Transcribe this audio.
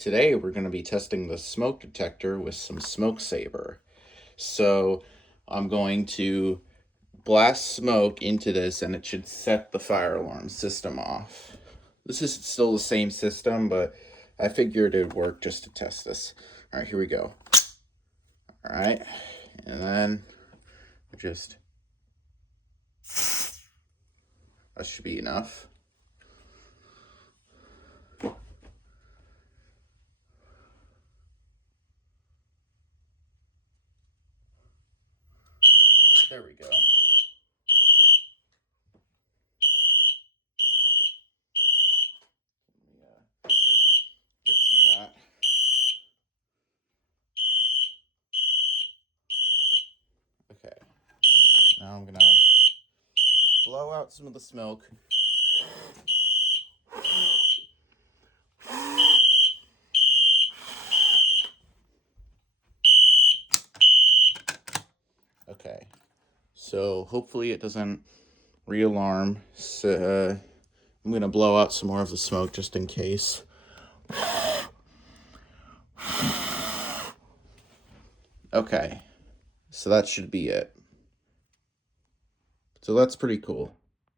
Today we're going to be testing the smoke detector with some Smoke Sabre. So I'm going to blast smoke into this and it should set the fire alarm system off. This is still the same system, but I figured it would work just to test this. All right, here we go. All right, and then that should be enough. There we go. Get some of that. Okay, now I'm gonna blow out some of the smoke. Okay, so hopefully it doesn't re-alarm. So I'm gonna blow out some more of the smoke just in case. Okay, so that should be it. So that's pretty cool.